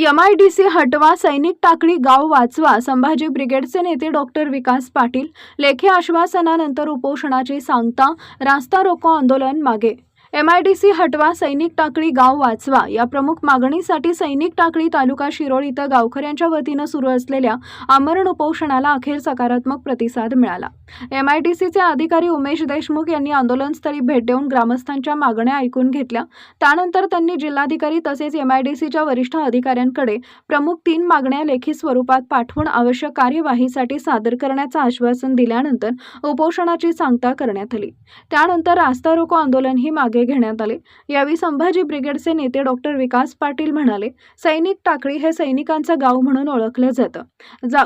MIDC हटवा, सैनिक टाकळी गाव वाचवा. संभाजी ब्रिगेडचे नेते डॉक्टर विकास पाटील. लेखी आश्वासनानंतर उपोषणाची सांगता, रास्ता रोको आंदोलन मागे. MIDC हटवा, सैनिक टाकळी गाव वाचवा या प्रमुख मागणीसाठी सैनिक टाकळी तालुका शिरोळ इथं गावकऱ्यांच्या वतीनं सुरू असलेल्या आमरण उपोषणाला अखेर सकारात्मक प्रतिसाद मिळाला. MIDCचे अधिकारी उमेश देशमुख यांनी आंदोलनस्थळी भेट देऊन ग्रामस्थांच्या मागण्या ऐकून घेतल्या. त्यानंतर त्यांनी जिल्हाधिकारी तसेच MIDCच्या वरिष्ठ अधिकाऱ्यांकडे प्रमुख 3 मागण्या लेखी स्वरूपात पाठवून आवश्यक कार्यवाहीसाठी सादर करण्याचं आश्वासन दिल्यानंतर उपोषणाची सांगता करण्यात आली. त्यानंतर रास्ता रोको आंदोलनही मागे घेण्यात आले. यावेळी संभाजी ब्रिगेडचे नेते डॉक्टर विकास पाटील म्हणाले, सैनिक टाकळी हे सैनिकांचं गाव म्हणून ओळखलं जातं.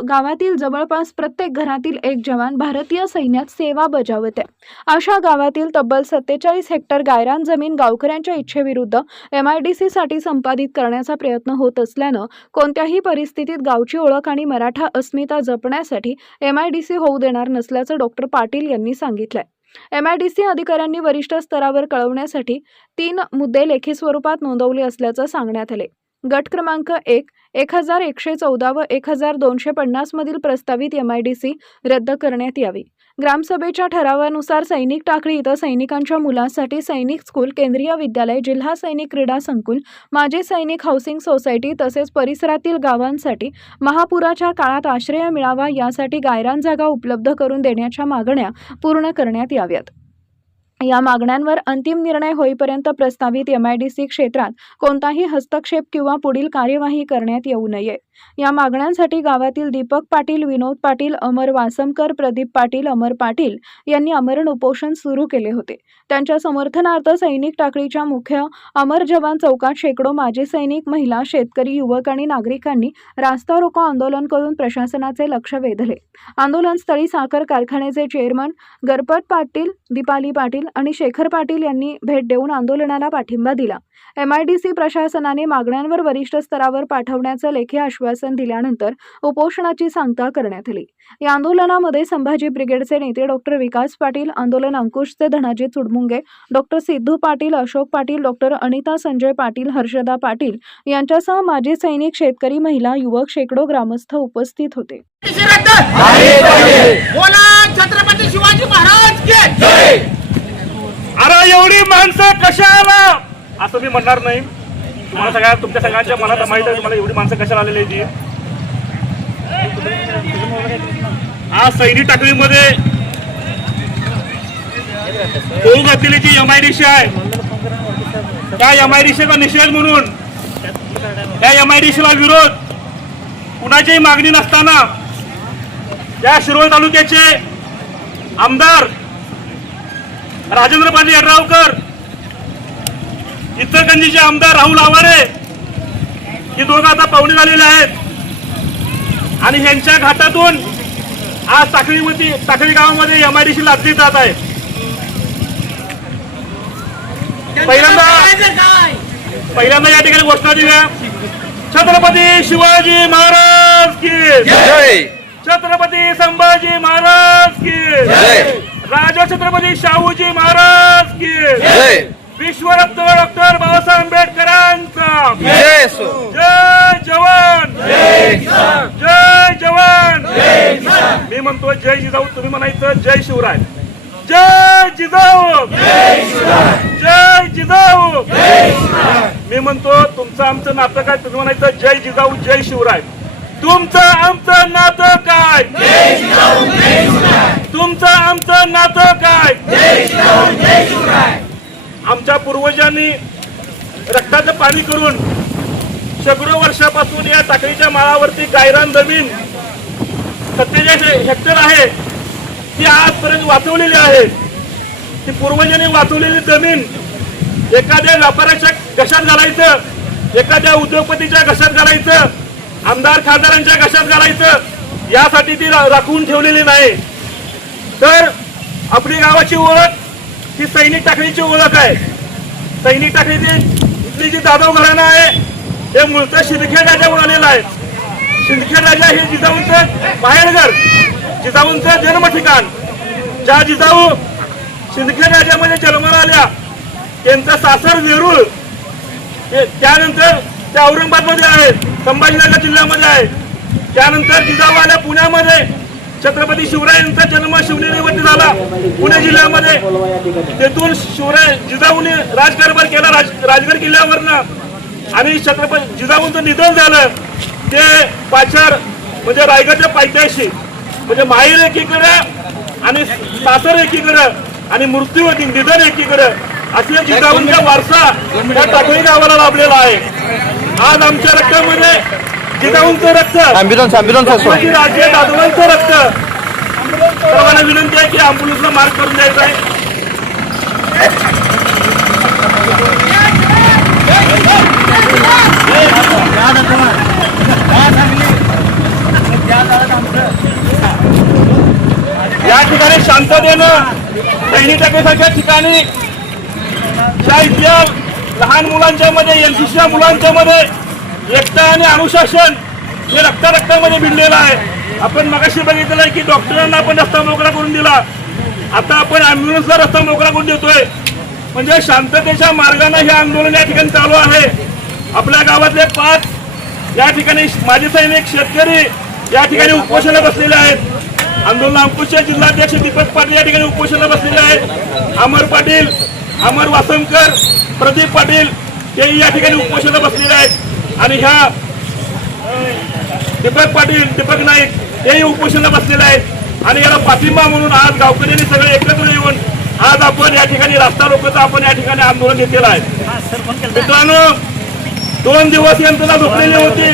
गावातील जवळपास प्रत्येक घरातील एक जवान भारतीय सैन्यात सेवा बजावत आहे. अशा गावातील तब्बल 47 हेक्टर गायरान जमीन गावकऱ्यांच्या इच्छेविरुद्ध MIDC साठी संपादित करण्याचा प्रयत्न होत असल्यानं कोणत्याही परिस्थितीत गावची ओळख आणि मराठा अस्मिता जपण्यासाठी MIDC होऊ देणार नसल्याचं डॉक्टर पाटील यांनी सांगितलंय. MIDC अधिकाऱ्यांनी वरिष्ठ स्तरावर कळवण्यासाठी 3 मुद्दे लेखी स्वरूपात नोंदवले असल्याचं सांगण्यात आले. गट क्रमांक 1, 1114 व 1250 मधील प्रस्तावित MIDC रद्द करण्यात यावी. ग्रामसभेच्या ठरावानुसार सैनिक टाकळी इथं सैनिकांच्या मुलांसाठी सैनिक स्कूल, केंद्रीय विद्यालय, जिल्हा सैनिक क्रीडा संकुल, माजी सैनिक हाऊसिंग सोसायटी तसेच परिसरातील गावांसाठी महापुराच्या काळात आश्रय मिळावा यासाठी गायरान जागा उपलब्ध करून देण्याच्या मागण्या पूर्ण करण्यात याव्यात. या मागण्यांवर अंतिम निर्णय होईपर्यंत प्रस्तावित MIDC क्षेत्रात कोणताही हस्तक्षेप किंवा पुढील कार्यवाही करण्यात येऊ नये. या मागण्यांसाठी गावातील दीपक पाटील, विनोद पाटील, अमर वासमकर, प्रदीप पाटील, अमर पाटील यांनी आमरण उपोषण सुरू केले होते. त्यांच्या समर्थनार्थ सैनिक टाकळीच्या मुख्य अमर जवान चौकात शेकडो माजी सैनिक, महिला, शेतकरी, युवक आणि नागरिकांनी रास्ता रोको आंदोलन करून प्रशासनाचे लक्ष वेधले. आंदोलनस्थळी साखर कारखान्याचे चेअरमन गरपत पाटील, दीपाली पाटील आणि शेखर पाटील यांनी भेट देऊन आंदोलनाला पाठिंबा दिला. MIDC प्रशासनाने मागण्यांवर वरिष्ठ स्तरावर पाठवण्याचं लेखी आश्वासन दिल्यानंतर उपोषणाची सांगता करण्यात आली. या आंदोलनामध्ये संभाजी ब्रिगेडचे नेते डॉक्टर विकास पाटील, आंदोलन अंकुशचे धनाजी चुडमुंगे, डॉक्टर सिद्धू पाटील, अशोक पाटील, डॉक्टर अनिता संजय पाटील, हर्षदा पाटील यांच्यासह माजी सैनिक, शेतकरी, महिला, युवक, शेकडो ग्रामस्थ उपस्थित होते. छत्रपती शिवाजी महाराज की जय. अरे एवढी माणसं कशाला असं मी म्हणणार नाही. तुम्हाला तुमच्या सगळ्यांच्या मनात माहित आहे तुम्हाला एवढी माणसं कशाला आलेली आहे ती. आज सैनिक टाकळीमध्ये होऊ घातलेली जी MIDC आहे त्या MIDCचा निषेध म्हणून त्या MIDCला विरोध कुणाचीही मागणी नसताना या शिरोळ तालुक्याचे आमदार राजेंद्र पाटील यड्रावकर, इचलकरंजीचे आमदार राहुल आवारे हे दोघं आता पाहुणे झालेले आहेत आणि ह्यांच्या घाटातून आज टाकळी गावामध्ये MIDC लादली जात आहे. पहिल्यांदा या ठिकाणी घोषणा दिल्या, छत्रपती शिवाजी महाराज की जय, छत्रपती संभाजी महाराज की जय, राजा छत्रपती शाहूजी महाराज की जय, विश्वरत्न डॉक्टर बाबासाहेब आंबेडकरांचा जय. जय जवान, जय जवान. मी म्हणतो जय जिजाऊ, तुम्ही म्हणायचं जय शिवराय. जय जिजाऊ, जय जिजाऊ. मी म्हणतो तुमचं आमचं नातं काय, तुम्ही म्हणायचं जय जिजाऊ, जय शिवराय. तुमचं आमचं नातं काय, तुमचं आमचं नातं काय. आमच्या पूर्वजांनी रक्ताचं पाणी करून शेकडो वर्षापासून या टाकळीच्या माळावरती गायरान जमीन 47 हेक्टर आहे ती आजपर्यंत वाचवलेली आहे. ती पूर्वजांनी वाचवलेली जमीन एखाद्या व्यापाऱ्याच्या घशात घालायचं, एखाद्या उद्योगपतीच्या घशात घालायचं, आमदार खासदारांच्या घशात घालायचं यासाठी ती राखून ठेवलेली नाही. तर आपली गावाची ओळख ही सैनिक टाकळीची ओळख आहे. सैनिक टाकळीची इथली जी जाधव घराणं आहे हे मूळचं सिंदखेड राजावरून आलेलं आहे. सिंदखेड राजा हे जिजाऊंचं माहेरघर, जिजाऊंचं जन्म ठिकाण. ज्या जिजाऊ सिंदखेड राजामध्ये जन्माला आल्या त्यांचं सासर वेरूळ, त्यानंतर ते औरंगाबादमध्ये आहेत, संभाजीनगर जिल्ह्यामध्ये आहे. त्यानंतर जिजाऊ आल्या पुण्यामध्ये, छत्रपती शिवरायांचा जन्म शिवनेरीवरती झाला पुणे जिल्ह्यामध्ये. तेथून जिजाऊने राजकारभार केला राजगड किल्ल्यावरनं आणि छत्रपती जिजाऊंचं निधन झालं ते पाचार म्हणजे रायगडच्या पायथ्याशी, म्हणजे माहेर एकीकडे आणि सासर एकीकडे आणि मृत्यू निधन एकीकडे असे जिजाऊंचा वारसा त्या टाकळी गावाला लाभलेला आहे. आज आमच्या रक्तामध्ये जिजाऊंचं रक्त, राजे दादवांचं रक्त. सर्वांना विनंती आहे की अँब्युलन्सला मार्ग करून द्यायचा आहे. या ठिकाणी शांततेनं सैनिक टाकीसारख्या ठिकाणी ज्या इथल्या लहान मुलांच्या मध्ये, एनसीसीच्या मुलांच्या मध्ये एकता आणि अनुशासन हे रक्तामध्ये भिडलेलं आहे. आपण मगाशी बघितलं आहे की डॉक्टरांना आपण रस्ता मोकळा करून दिला, आता आपण अँब्युलन्सला रस्ता मोकळा करून देतोय. म्हणजे शांततेच्या मार्गाने हे आंदोलन या ठिकाणी चालू आहे. आपल्या गावातले 5 या ठिकाणी माजी सैनिक, शेतकरी या ठिकाणी उपोषणाला बसलेले आहेत. आंदोलन अंकुशचे जिल्हाध्यक्ष दीपक पाटील या ठिकाणी उपोषणाला बसलेले आहेत. अमर पाटील, अमर वासमकर, प्रदीप पाटील हे या ठिकाणी उपोषणाला बसलेले आहेत. आणि ह्या दीपक पाटील, दीपक नाईक हेही उपोषणाला बसलेले आहेत. आणि याला पाठिंबा म्हणून आज गावकऱ्यांनी सगळे एकत्र येऊन आज आपण या ठिकाणी रास्ता रोकोचं आपण या ठिकाणी आंदोलन घेतलेलं आहे. मित्रांनो, 2 दिवस यंत्रणा झोपलेली होती.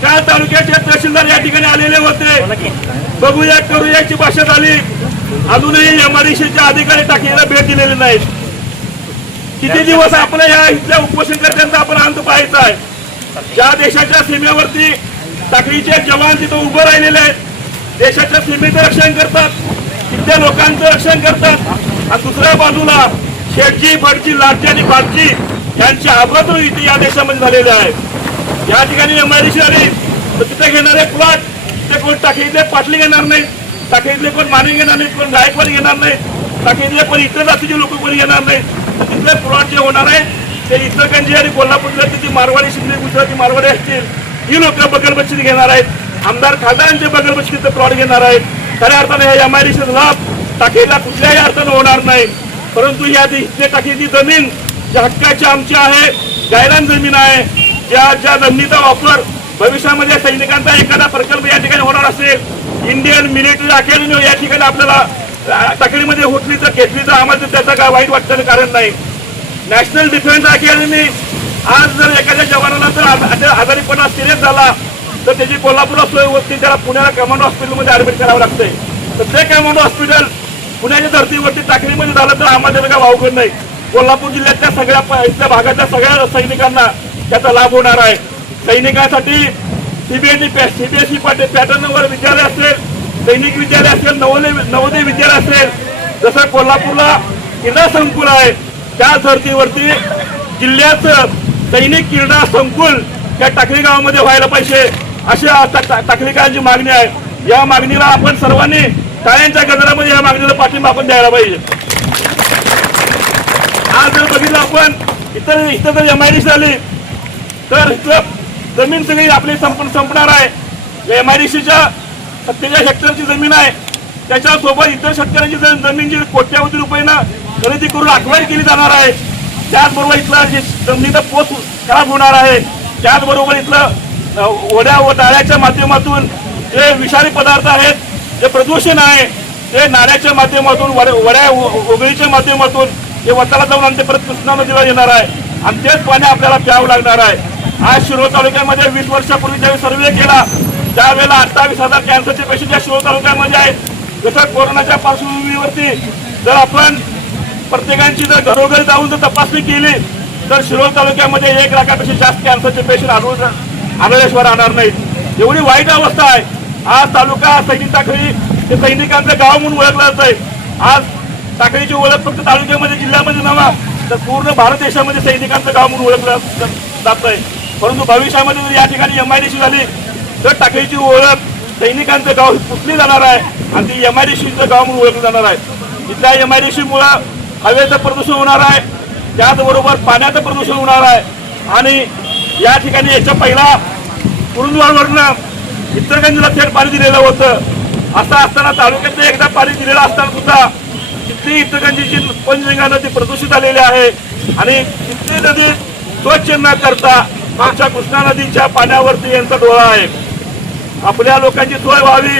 त्या तालुक्याचे तहसीलदार या ठिकाणी आलेले होते. बघूया करूयाची भाषा झाली. अजूनही एमआयडीसीच्या अधिकारी टाकीला भेट दिलेले नाहीत. किती दिवस आपल्या या इथल्या उपोषणकर्त्यांचा आपण अंत पाहायचा आहे. ज्या देशाच्या सीमेवरती टाकळीचे जवान तिथं उभं राहिलेले आहेत, देशाच्या सीमेचं रक्षण करतात, तिथल्या लोकांचं रक्षण करतात. आणि दुसऱ्या बाजूला शेटजी, भटजी, लाटजी आणि बाटजी यांची अभद्र इथे या देशामध्ये झालेले आहेत. या ठिकाणी एमआयडीसी आली तर तिथे घेणारे प्लॉट ते कोण टाकीतले पाटली घेणार नाहीत, टाकीतले कोण माने घेणार नाहीत, कोण गायकवाड घेणार नाहीत, टाकीतले कोण इतर जातीचे लोक कोणी घेणार नाहीत. तिथले प्लॉट जे होणार आहेत ते इचलकरंजी आणि कोल्हापूरला तिथे मारवाडी, शिंदे, गुजराती मारवाडी असतील ही लोक बगलबच्चीत घेणार आहेत. आमदार खासदारांचे बगलबच्चीत प्लॉट घेणार आहेत. खऱ्या अर्थाने हे एमआयडीसीचा लाभ टाकीला कुठल्याही अर्थानं होणार नाही. परंतु या इथल्या टाकीची जमीन ज्या हक्काची आमची आहे, गायरान जमीन आहे, ज्या जमिनीचा वापर भविष्यामध्ये सैनिकांचा एखादा प्रकल्प या ठिकाणी होणार असेल, इंडियन मिलिटरी अकॅडमी या ठिकाणी आपल्याला टाकळीमध्ये होतली तर घेतली तर आम्हाला त्याचं काय वाईट वाटतं कारण नाही. नॅशनल डिफेन्स अकॅडमी आज जर एखाद्या जवानाला जर आजारीपणा सिरियस झाला तर त्याची कोल्हापूरला सोय होत नाही, त्याला पुण्याला कमांडो हॉस्पिटलमध्ये ऍडमिट करावं लागतंय. तर ते कमांडो हॉस्पिटल पुण्याच्या धर्तीवरती टाकळीमध्ये झालं तर आम्हाला त्याचं काय वावगड नाही. कोल्हापूर जिल्ह्यातल्या सगळ्या इथल्या भागातल्या सगळ्या सैनिकांना त्याचा लाभ होणार आहे. सैनिकांसाठी सीबीएसई पॅटर्नवर विद्यालय असेल, सैनिक विद्यालय असेल, नवोदय विद्यालय असेल. जसं कोल्हापूरला क्रीडा संकुल आहे त्या धर्तीवरती जिल्ह्याचं सैनिक क्रीडा संकुल त्या टाकळी गावामध्ये व्हायला पाहिजे अशी टाकळीकरांची मागणी आहे. या मागणीला आपण सर्वांनी टाळ्यांच्या गजरामध्ये या मागणीला पाठिंबा आपण द्यायला पाहिजे. आज जर बघितलं आपण इथं जर एमआयडीसी आली तर इथं जमीन सगळी आपली संपणार आहे. एमआयडीसीच्या 47 हेक्टरची जमीन आहे, त्याच्यासोबत इतर शेतकऱ्यांची जमीन जी कोट्यावधी रुपयांना खरेदी करून अक्वायर केली जाणार आहे. त्याचबरोबर इथला जे जमिनीचा पोत खराब होणार आहे, त्याचबरोबर इथलं वड्या व डाळ्याच्या माध्यमातून जे विषारी पदार्थ आहेत, जे प्रदूषण आहे ते नाल्याच्या माध्यमातून वड्या ओगळीच्या माध्यमातून हे वताला जाऊन आणि ते परत कृष्णा नदीला येणार आहे आणि तेच पाणी आपल्याला प्यावं लागणार आहे. आज शिरोळ तालुक्यामध्ये 20 वर्षापूर्वी ज्यावेळी सर्वे केला त्यावेळेला 28,000 कॅन्सरचे पेशंट या शिरोळ तालुक्यामध्ये आहेत. जसं कोरोनाच्या पार्श्वभूमीवरती जर आपण प्रत्येकांची जर घरोघरी जाऊन जर तपासणी केली तर शिरोळ तालुक्यामध्ये 1 लाखापेक्षा जास्त कॅन्सरचे पेशंट आढळल्याशिवाय राहणार नाहीत. एवढी वाईट अवस्था आहे. आज तालुका सैनिक टाकळी हे सैनिकांचं गाव म्हणून ओळखलं जात आहे. आज टाकळीची ओळख फक्त तालुक्यामध्ये, जिल्ह्यामध्ये नव्हे तर पूर्ण भारत देशामध्ये सैनिकांचं गाव म्हणून ओळखलं जात आहे. परंतु भविष्यामध्ये जर या ठिकाणी एमआयडीसी झाली तर टाकळीची ओळख सैनिकांचं गाव पुसली जाणार आहे आणि ती एमआयडीसीचं गाव म्हणून ओळखलं जाणार आहे. इथल्या एमआयडीसीमुळं हवेचं प्रदूषण होणार आहे, त्याचबरोबर पाण्याचं प्रदूषण होणार आहे आणि या ठिकाणी याच्या पहिला कुरुंदवाडवरनं इचलकरंजीला थेट पाणी दिलेलं होतं. असं असताना तालुक्यातलं एकदा पाणी दिलेलं असताना सुद्धा तिथली इचलकरंजीची पंचगंगा नदी प्रदूषित झालेली आहे आणि तिथली नदी स्वच्छ न करता आमच्या कृष्णा नदीच्या पाण्यावरती यांचा डोळा आहे. आपल्या लोकांची सोय व्हावी,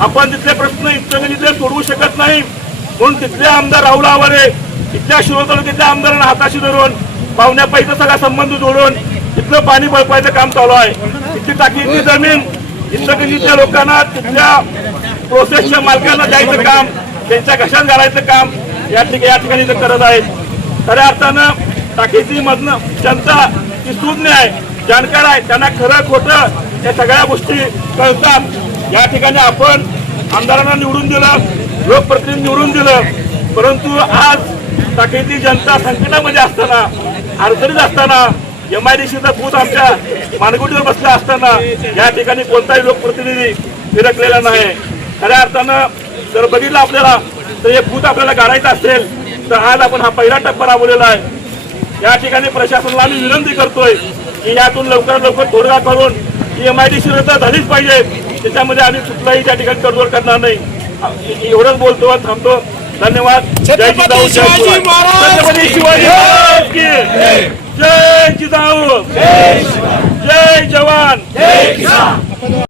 आपण तिथले प्रश्न इचलकरंजीतले सोडवू शकत नाही म्हणून तिथले आमदार राहुल आवारे इथल्या शिरोळ तालुक्यातल्या आमदारांना हाताशी धरून पाहुण्यापाईचा सगळा संबंध जोडून तिथलं पाणी बळपायचं काम चालू आहे. तिथली टाकीची जमीन इचलकरंजीतल्या लोकांना तिथल्या प्रोसेसच्या मालकांना द्यायचं काम, त्यांच्या घशात घालायचं काम या ठिकाणी ते करत आहेत. खऱ्या अर्थानं टाकीची मधनं जनता ती सुज्ञ आहे, जाणकार आहे, त्यांना खरं खोटं या सगळ्या गोष्टी कळतात. या ठिकाणी आपण आमदारांना निवडून दिलं, लोकप्रतिनिधी निवडून दिलं, परंतु आज टाकीची जनता संकटामध्ये असताना, अडचणीत असताना, MIDCचा बूथ आमच्या मानगुटीवर बसला असताना या ठिकाणी कोणताही लोकप्रतिनिधी फिरकलेला नाही. खऱ्या अर्थानं जर बघितलं आपल्याला तर हे बूथ आपल्याला गाडायचं असेल तर आज आपण हा पहिला टप्पा राबवलेला आहे. या ठिकाणी प्रशासनाला आम्ही विनंती करतोय की यातून लवकरात लवकर तोडगा करून MIDC रद्द झालीच पाहिजे. त्याच्यामध्ये आम्ही कुठलाही त्या ठिकाणी तडजोड करणार नाही. एवढंच बोलतो, थांबतो. धन्यवाद. जय जिजाऊ, जय शिवाजी महाराज. छत्रपती शिवाजी महाराज की जय. जिजाऊ, जय जवान, जय किसान.